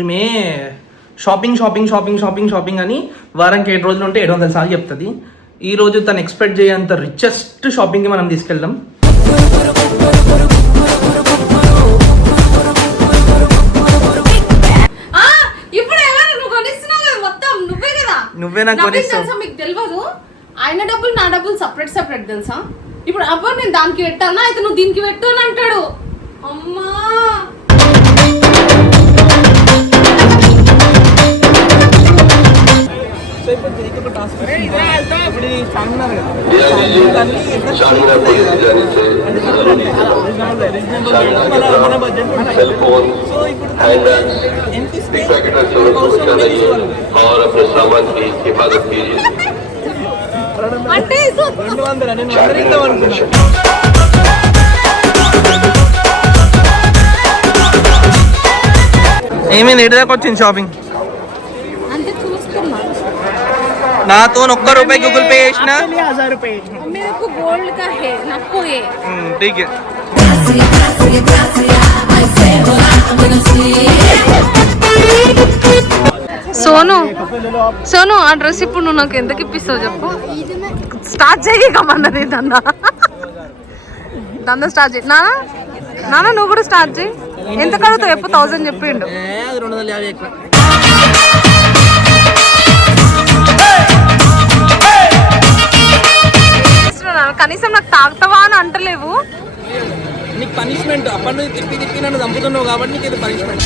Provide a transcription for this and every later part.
ఈమె shopping shopping shopping shopping shopping అని వారానికి 7 రోజులు ఉంటే 700 సార్లు చెప్తుంది. ఈ రోజు తను ఎక్స్పెక్ట్ చేయంత రిచెస్ట్ షాపింగ్కి మనం తీసుకెళ్దాం. నువ్వే నాకు కొనిస్తావు. మీకు తెలియదు, ఆయన డబ్బులు నా డబ్బులు సపరేట్ సపరేట్ తెలుసా? ఇప్పుడు అబ్బా నేను దానికి పెట్టానా, అయితే నువ్వు దీనికి పెట్టు అని అంటాడు. అమ్మా అంటే ఏమైంది? ఎటు దాకా వచ్చింది షాపింగ్? అంటే చూస్తున్నా, నాతో ₹1 గూగుల్ పే చేసిన 1000 रुपये मेरे को गोल्ड का है नको ये. ठीक है. సోను ఆ డ్రెస్ ఇప్పుడు నువ్వు నాకు ఎందుకు ఇప్పిస్తావు చెప్పు. స్టార్ట్ చేయి కమ్మన్నది దందా స్టార్ట్ చేయి. నాన్న నువ్వు కూడా స్టార్ట్ చేయి. ఎంత కడుగుతావు చెప్పు? 1000 చెప్పిండు. కనీసం నాకు తాగుతావా అని అంటలేవు. నీకు పనిష్మెంట్ అప్పటి నుంచి తిప్పి తిప్పి నన్ను చంపుతున్నావు కాబట్టి నీకు ఇది పనిష్మెంట్.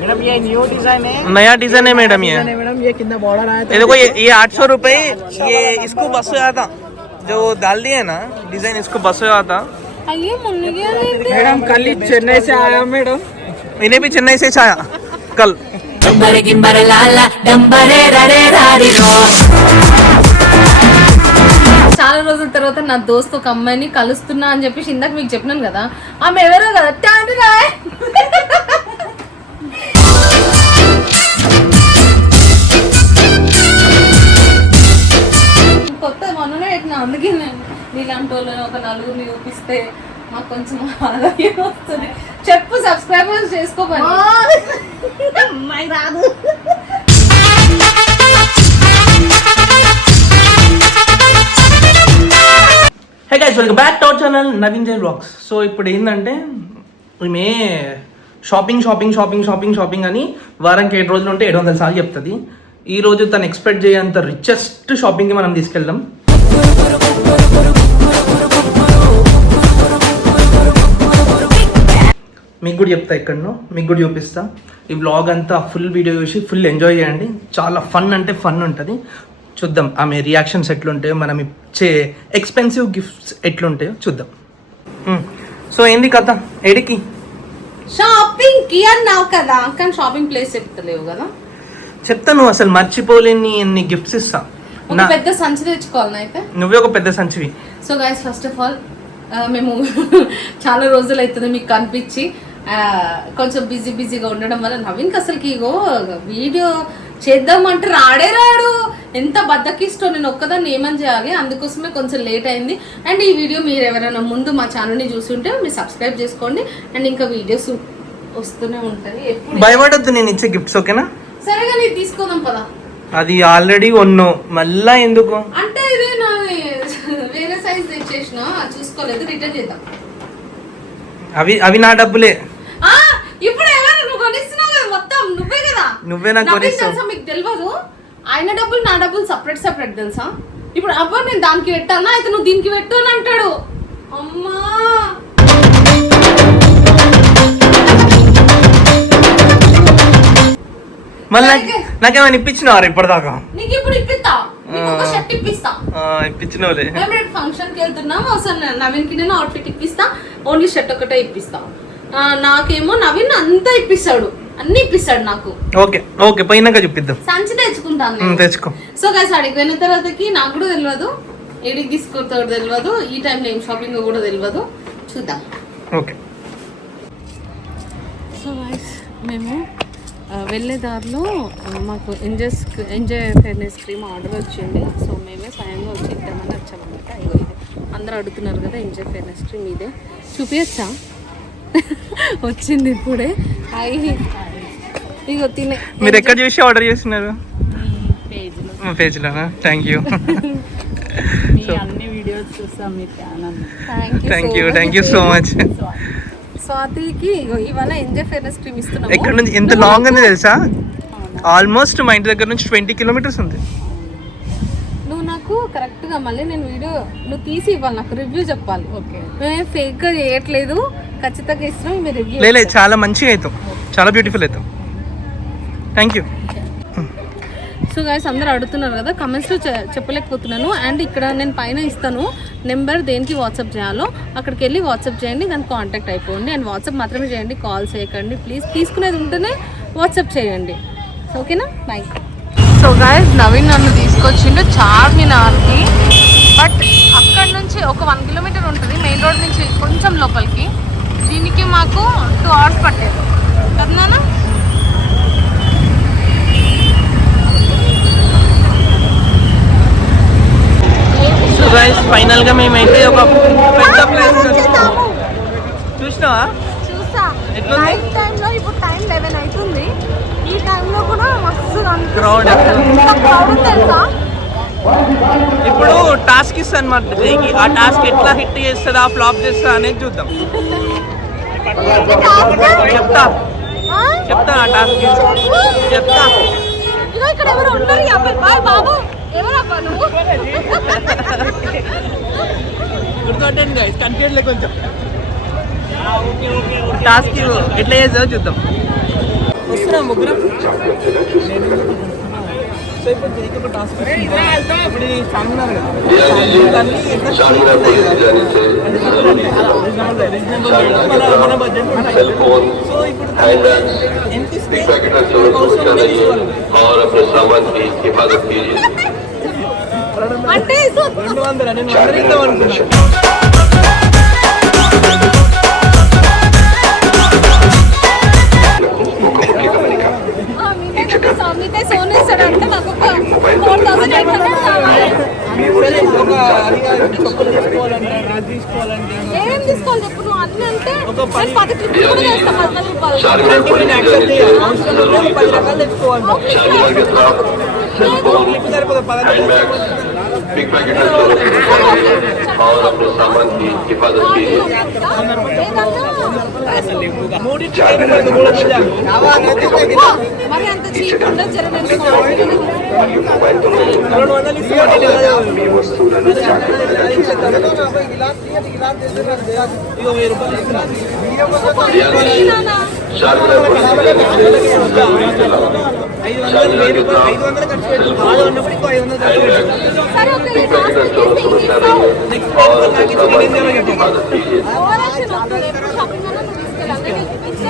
मैडम ये न्यू डिजाइन है, नया डिजाइन है मैडम. ये मैडम ये कितना बॉर्डर आया था? देखो ये 800 रुपये. ये इसको बस हुआ था जो डाल दिए ना डिजाइन, इसको बस हुआ था. अये मुन्निया मैडम कल ही चेन्नई से आया मैडम. इन्हें भी चेन्नई से आया कल. చాలా రోజుల తర్వాత నా దోస్త్ ఒక అమ్మాయిని కలుస్తున్నా అని చెప్పేసి ఇందాక మీకు చెప్పినాను కదా. ఆమె ఎవరో కదా కొత్త మననే పెట్టినా. అందుకే నీలాంటి వాళ్ళని ఒక నలుగురిని చూపిస్తే మాకు కొంచెం ఆదాయం వస్తుంది. చెప్పు, సబ్స్క్రైబర్స్ చేసుకోమని. రాదు. Hey guys, welcome back to our channel Naveen జై వ్లాగ్స్. సో ఇప్పుడు ఏంటంటే ఈమె shopping shopping shopping shopping shopping అని వారానికి 7 రోజులు ఉంటే 700 సార్లు చెప్తుంది. ఈ రోజు తను ఎక్స్పెక్ట్ చేయంత రిచెస్ట్ షాపింగ్కి మనం తీసుకెళ్దాం. మీకు కూడా చెప్తా, ఎక్కడనో మీకు కూడా చూపిస్తా. ఈ వ్లాగ్ అంతా ఫుల్ వీడియో చూసి ఫుల్ ఎంజాయ్ చేయండి. చాలా ఫన్ అంటే ఫన్ ఉంటుంది. చూద్దాం ఆమె రియాక్షన్స్ ఎట్లుంటాయో, మనం ఇచ్చే ఎక్స్పెన్సివ్ గిఫ్ట్స్ ఎట్లుంటాయో చూద్దాం. సో ఏంది కథ? ఎడికి షాపింగ్ కి అన్నావు కదా, కానీ షాపింగ్ ప్లేస్ చెప్తలేవు కదా. చెప్తాను, అసలు మర్చిపోలేని ఎన్ని గిఫ్ట్స్ ఇస్తా. ఒక పెద్ద సంచి తెచ్చుకోవాలని అయితే నువ్వే ఒక పెద్ద సంచివి. So guys, first of all మేము చాలా రోజులు అవుతుంది మీకు కనిపించి, కొంచెం బిజీగా ఉండడం వల్ల నవీన్కి అసలుకి ఇగో వీడియో చేద్దామంటే రాడు. ఎంత బద్దకిష్టం, నేను ఒక్కదాన్ని ఏమని చేయాలి. అందుకోసమే కొంచెం లేట్ అయింది. అండ్ ఈ వీడియో మీరు ఎవరైనా ముందు మా ఛానల్ని చూస్తుంటే మీరు సబ్స్క్రైబ్ చేసుకోండి. అండ్ ఇంకా వీడియోస్ వస్తూనే ఉంటుంది. ఎప్పుడు భయపడద్దు నేను ఇచ్చే గిఫ్ట్స్, ఓకేనా? సరేగా నేను తీసుకోదాం పదా. అది ఆల్రెడీ ఉన్నో మళ్ళా ఎందుకు అంటే ఇదే నా వేరే సైజ్ తెచ్చేసిన, చూసుకోలేదు, రిటర్న్ చేద్దాం. అవి నా డబ్బులే. ఇప్పుడు ఎవరు నువ్వు కొనిస్తున్నావు కదా, మొత్తం నువ్వే కదా. నువ్వే నాకు కొనిస్తావు. మీకు తెలియదు, ఆయన డబ్బులు నా డబ్బులు సపరేట్ సపరేట్ తెలుసా? ఇప్పుడు అబ్బా నేను దానికి పెట్టానా, అయితే నువ్వు దీనికి పెట్టు అని అంటాడు. అమ్మా మళ్ళీ నాకేమైనా ఇప్పించినారు ఇప్పటిదాకా? నీకు ఇప్పుడు ఇప్పిస్తా, షర్ట్ ఇప్పిస్తా. ఇప్పించినవులే. మేము రేపు ఫంక్షన్ కి వెళ్తున్నాం. అసలు నవీన్ కి నేను అవుట్ఫిట్ ఇప్పిస్తా, ఓన్లీ షర్ట్ ఒకటే ఇప్పిస్తా. నాకేమో నవీన్ అంతా ఇప్పిస్తాడు, అన్ని ఇప్పిస్తాడు నాకు. ఓకే ఓకే, పోయినాక చూపిద్దాం. సంచి తెచ్చుకుంటాను, తెచ్చుకో. సో గైస్, అడిగి పోయిన తర్వాతకి నాకు కూడా తెలియదు, ఎడికి తీసుకుంటాడు తెలియదు, ఈ టైంలో ఏం షాపింగ్ కూడా తెలియదు. చూద్దాం. ఓకే. సో గైస్, మేము వెళ్ళే దారిలో మాకు ఎంజాయ్ ఫెయిర్నెస్ క్రీమ్ ఆర్డర్ వచ్చింది. సో మేమే స్వయంగా వచ్చి ఇద్దామని వచ్చామన్నమాట. అందరూ అడుగుతున్నారు కదా ఎంజాయ్ ఫెయిర్నెస్ క్రీమ్ ఇదే చూపించచ్చా వచ్చింది ఇప్పుడే ఇగో తినే మీరు ఎక్కడ చూసి ఆర్డర్ చేస్తున్నారు పేజ్లోనా థ్యాంక్ యూ అన్ని వీడియోస్ చూస్తాం మీ channel. Thank you so much. స్వాతికి ఇవాళ ఎంజాయ్ ఫెయిర్నెస్ క్రీమ్ ఇస్తున్నాము. ఎక్కడ నుంచి ఎంత లాంగ్ ఉంది తెలుసా? ఆల్మోస్ట్ మా ఇంటి దగ్గర నుంచి 20 కిలోమీటర్స్ ఉంది. నువ్వు నాకు కరెక్ట్గా మళ్ళీ నేను వీడియో నువ్వు తీసి ఇవ్వాలి, నాకు రివ్యూ చెప్పాలి. ఓకే మేము ఫేక్గా చేయట్లేదు, ఖచ్చితంగా ఇస్తున్నాం. మీరు రివ్యూ లేదు చాలా మంచిగా అవుతాం, చాలా బ్యూటిఫుల్ అవుతాం. Thank you. సో గైస్ అందరూ అడుగుతున్నారు కదా, కమెంట్స్లో చెప్పలేకపోతున్నాను. అండ్ ఇక్కడ నేను పైన ఇస్తాను నెంబర్, దేనికి వాట్సాప్ చేయాలో అక్కడికి వెళ్ళి వాట్సాప్ చేయండి, దానికి కాంటాక్ట్ అయిపోండి. అండ్ వాట్సాప్ మాత్రమే చేయండి, కాల్ చేయకండి ప్లీజ్. తీసుకునేది ఉంటేనే వాట్సాప్ చేయండి, ఓకేనా? బాయ్. సో గైస్ నవీన్ నన్ను తీసుకొచ్చిండు చార్మినార్కి, బట్ అక్కడ నుంచి ఒక 1 కిలోమీటర్ ఉంటుంది మెయిన్ రోడ్ నుంచి కొంచెం లోపలికి. దీనికి మాకు 2 hours పట్టేది కదా. సో గైస్ ఫైనల్గా మేమైతే ఒక పెద్ద ప్లేస్ చూసినావా? చూసా నైట్ టైంలో, ఇప్పుడు టైం 11 అవుతుంది. ఈ టైంలో కూడా మస్తు క్రౌడ్ తెలుసా. ఇప్పుడు టాస్క్ ఇస్తా అనమాట జైకి, ఆ టాస్క్ ఎట్లా హిట్ చేస్తుందా ఫ్లాప్ చేస్తుందా అనేది చూద్దాం. చెప్తా ఆ టాస్క్ చెప్తా. ఇక్కడ ఎవరు ఉన్నారు బాబు, ఎవరబ్బా నువ్వు? గుర్తుంటండి గైస్, కన్ఫ్యూజ్ కొంచెం. టాస్క్ ఎట్లా చేస్తుందో చూద్దాం. వస్తున్నా ముగ్గురం. సో ఇప్పుడు జైకి ఒక టాస్క్ ఇప్పుడు చార్మినార్ కదా, మన బడ్జెట్ ఉంటాయి. సో ఇప్పుడు ఎంత ఇస్తే అంటే 200 నేను 100 ఇద్దాం అనుకున్నా. సోను ఇస్తాడంటే నాకు ఒక 4800 కావాలి. ఏం తీసుకోవాలి చెప్పు నువ్వు అన్ని అంటే 10 ట్రిప్లు కూడా చేస్తాం 10 రూపాయలు. बिग पैकेट और अपने सामान की हिफाजत कीजिए। మరి అంత చీప్ ఉండదు జరగలేదు.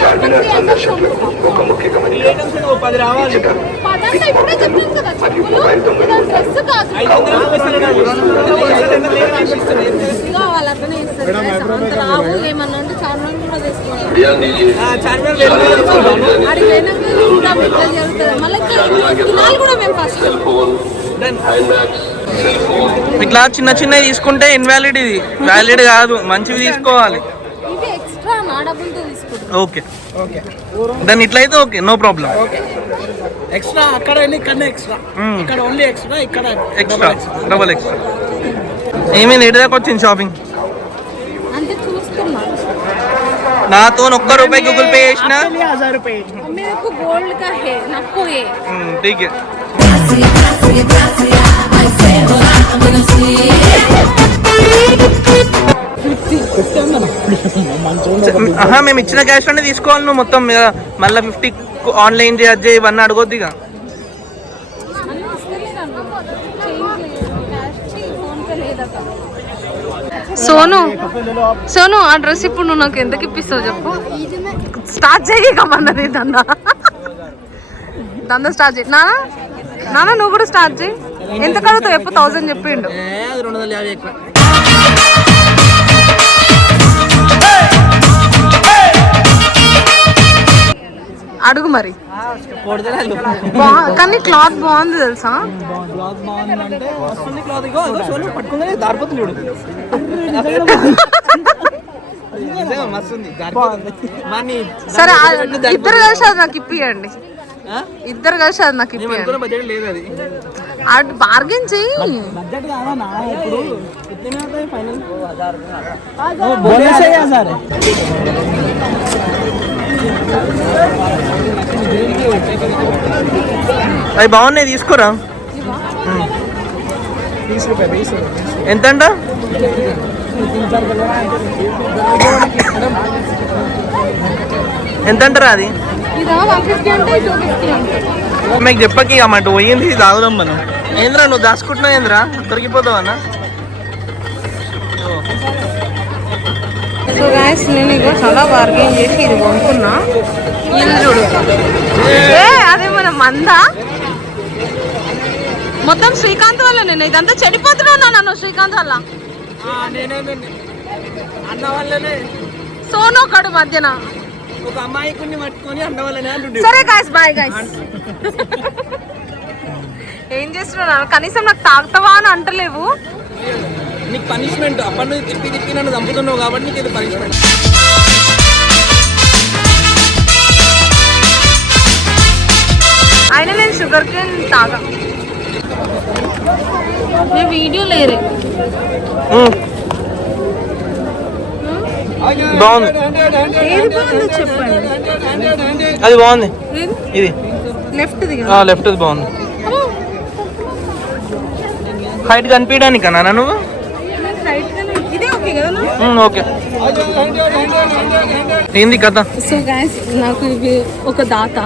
చార్మినార్ సందర్శకులకు ఒక ముఖ్య గమనిక, ఇట్లా చిన్న చిన్నవి తీసుకుంటే ఇన్వాలిడ్, ఇది వ్యాలిడ్ కాదు, మంచివి తీసుకోవాలి. ఓకే దాన్ని ఇట్లయితే ఓకే, నో ప్రాబ్లం. ఎక్స్ట్రా అక్కడ ఇక్కడ ఎక్స్ట్రా, ఇక్కడ ఓన్లీ ఎక్స్ట్రా, ఇక్కడ ఎక్స్ట్రా డబల్ ఎక్స్ట్రా. ఏమైంది ఎటు దాకా వచ్చింది షాపింగ్? అంటే చూస్తున్నా నాతో ₹1 గూగుల్ పే చేసిన 1000 रुपए मेरे को गोल्ड का है आपको ये ठीक है. మేము ఇచ్చిన క్యాష్ లోనే తీసుకోవాలి నువ్వు మొత్తం, మళ్ళీ 50 ఆన్లైన్ చేయొద్దు ఇవన్నీ అడగొద్దు ఇక. సోను ఆ డ్రెస్ ఇప్పుడు నువ్వు నాకు ఎందుకు ఇప్పిస్తావు చెప్పు. స్టార్ట్ చేయకమన్నది దందా స్టార్ట్ చేయి. నాన్న నువ్వు కూడా స్టార్ట్ చేయి. ఎంత కడుగుతావు చెప్పు? 1000 చెప్పిండు. 250 ఎక్కువ. అడుగు మరి. కానీ క్లాత్ బాగుంది తెలుసా. క్లాత్ బాగుందంటే వస్తుంది క్లాత్ ఇగో షోలు పట్టుకుంటే దారిపోతుంది చూడు మస్తు ఉంది సరే ఇద్దరు కలిసి అది నాకు ఇప్పియండి ఇద్దరు కలిసి అది నాకు ఇప్పియండి బడ్జెట్ లేదు అది అటు బార్గెన్ చెయ్యి బడ్జెట్ కాదన్నా ఇప్పుడు ఎట్లనే అవుతాయి ఫైనల్ బోలేసేయా సరే అవి బాగున్నాయి తీసుకోరా 20 రూపాయలు ఎంత అంట ఎంత అంటారా అది ఇదా 150 అంటే 250 అంటే మీకు చెప్పకి అన్నమాట పోయింది తాగుదాం మనం ఏంద్రా నువ్వు దాచుకుంటున్నావు ఏంద్రా దొరికిపోతావు అన్న సో గైస్ నేను ఇగో చాలా బార్గెన్ చేసి ఇది కొనుక్కున్నా ఇది చూడు అదే మన మందా మొత్తం శ్రీకాంత్ వల్ల నేను ఇదంతా చెడిపోతున్నా నన్ను శ్రీకాంత్ వల్ల అన్న వల్లనే సోనో కడు మధ్యన ఒక అమ్మాయి కొన్ని పట్టుకొని అన్న వల్లనే అంటుండే సరే గాయస్ బాయ్ గాయస్ ఏం చేస్తున్నావు కనీసం నాకు తాగుతావా అని అంటలేవు నీకు పనిష్మెంట్ అప్పటి నుంచి తిప్పి తిప్పి నన్ను చంపుతున్నావు కాబట్టి నీకు ఇది పనిష్మెంట్ అయినా నేను షుగర్ కేన్ తాగా నేను వీడియో లేరే బాగుంది ఏది బాగుందో చెప్పండి అది బాగుంది ఇది లెఫ్ట్ లెఫ్ట్ బాగుంది హైట్ కనిపించడానికన్నా నువ్వు ఇదే ఓకే కదా ఓకే ఏంది కథ సో గైస్ నాకు ఇవి ఒక దాత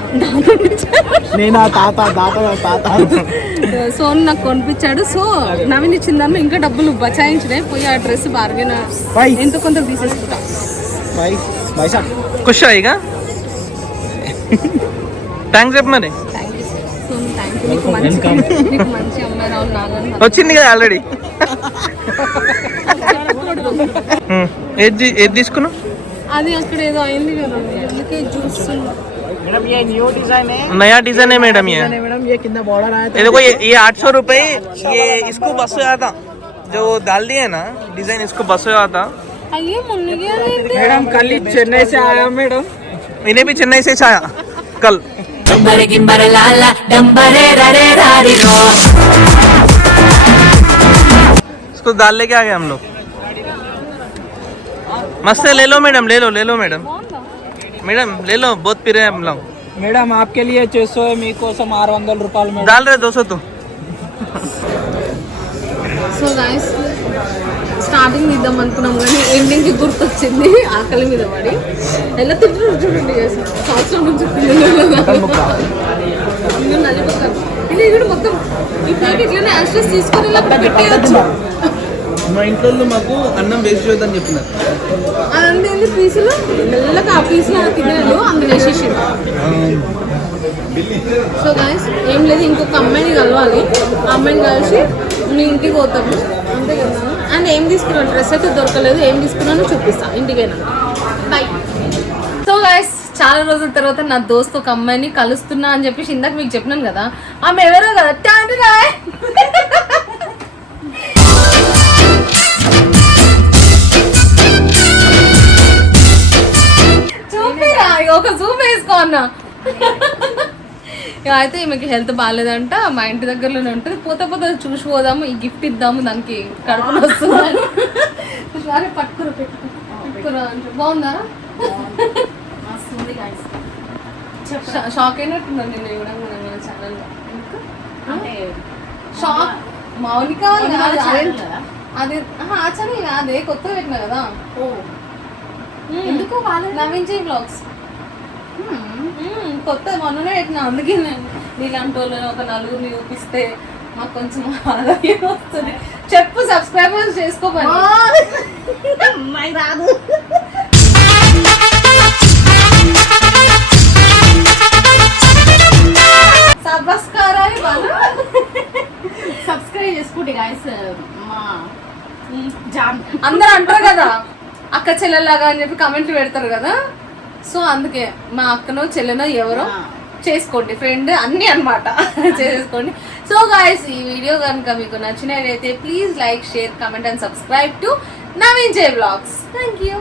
నేను ఆ తాత సో నాకు కొనిపించాడు సో నవీన్ ఇచ్చిన దాంట్లో ఇంకా డబ్బులు బచాయించినాయి పోయి ఆ డ్రెస్ బార్గెన్ ఎంత కొంత తీసేసుకుంటా ఖుష్ ఇక థ్యాంక్స్ చెప్పు మరి సో థ్యాంక్ యూ నీకు మంచి అమ్మాయి రావు నాగని వచ్చింది కదా ఆల్రెడీ ఏది తీసుకున్నావు అది అక్కడ ఏదో అయింది కదా అందుకే చూస్తున్నా मैडम ये न्यू डिजाइन है नया डिजाइन है मैडम ये मैडम ये कितना बॉर्डर आया ये देखो ये 800 रुपए ये इसको बस हो जाता जो डाल दिए ना डिजाइन इसको बस हो जाता अయ్యే మునిగే मैडम कल ही चेन्नई से आया मैडम इन्हें भी चेन्नई से छाया कल इसको दाल लेके आ गए हम लोग मस्त है ले लो मैडम मैडम मैडम ले लो बहुत पी रहे हैं हम लोग मैडम आपके लिए 600 है మీకోసం 600 రూపాయలు మేడం डाल रहे 200 तो సో గైస్ స్టార్టింగ్ ఇద్దాం అనుకున్నాం కానీ ఎండింగ్కి గుర్తొచ్చింది ఆకలి మీద పడి ఎలా తింటున్నారు చూడండి సంవత్సరం నుంచి ఇది కూడా మొత్తం ఈ ప్లేట్ ఇట్లనే యాక్సెస్ తీసుకొని ఇలా పెట్టేయచ్చు మా ఇంట్లో మాకు అన్నం వేస్ట్ చేయొద్దని చెప్పినారు అదంతా ఏంది పీసులు మెల్లగా ఆ పీసులు అలా తినేలు అందులో వేసేసి సో గైస్ ఏం లేదు ఇంకొక అమ్మాయిని కలవాలి ఆ అమ్మాయిని కలిసి మీ ఇంటికి పోతాము అంతే కదా అండ్ ఏం తీసుకున్నాను డ్రెస్ అయితే దొరకలేదు ఏం తీసుకున్నానో చూపిస్తా ఇంటికైనా బాయ్ సో గైస్ చాలా రోజుల తర్వాత నా దోస్త్ ఒక అమ్మాయిని కలుస్తున్నా అని చెప్పేసి ఇందాక మీకు చెప్పినాను కదా ఆమె ఎవరో కదా టాంటి రాయ్ చూపిరా ఒక జూమ్ వేసుకో అన్న అయితే ఈమెకి హెల్త్ బాగాలేదంట మా ఇంటి దగ్గరలోనే ఉంటుంది పోతే చూసి పోదాము ఈ గిఫ్ట్ ఇద్దాము దానికి కడుపున వస్తుంది పట్టుకురా అంటే బాగుందా షాక్ అయినట్టున్నాను నేను ఇవ్వడం ఛానల్లో షాక్ మౌనిక అదే ఆ ఛానల్ అదే కొత్తగా పెట్టినా కదా ఎందుకు నవీన్ బ్లాగ్స్ కొత్త మొన్ననే పెట్టినా అందుకే నీలాంటి వాళ్ళని ఒక నలుగురిని చూపిస్తే మాకు కొంచెం ఆదాయం వస్తుంది చెప్పు సబ్స్క్రైబర్స్ చేసుకోమని రాదు సబ్స్క్రైబ్ చేసుకోండి గాయస్ మా అందరూ అంటారు కదా అక్క చెల్లెలాగా అని చెప్పి కమెంట్లు పెడతారు కదా సో అందుకే మా అక్కనో చెల్లెనో ఎవరో చేసుకోండి ఫ్రెండ్ అన్నీ అనమాట చేసుకోండి. సో గాయస్ ఈ వీడియో కనుక మీకు నచ్చినట్లయితే please like share comment and subscribe to Naveen J blogs. Thank you.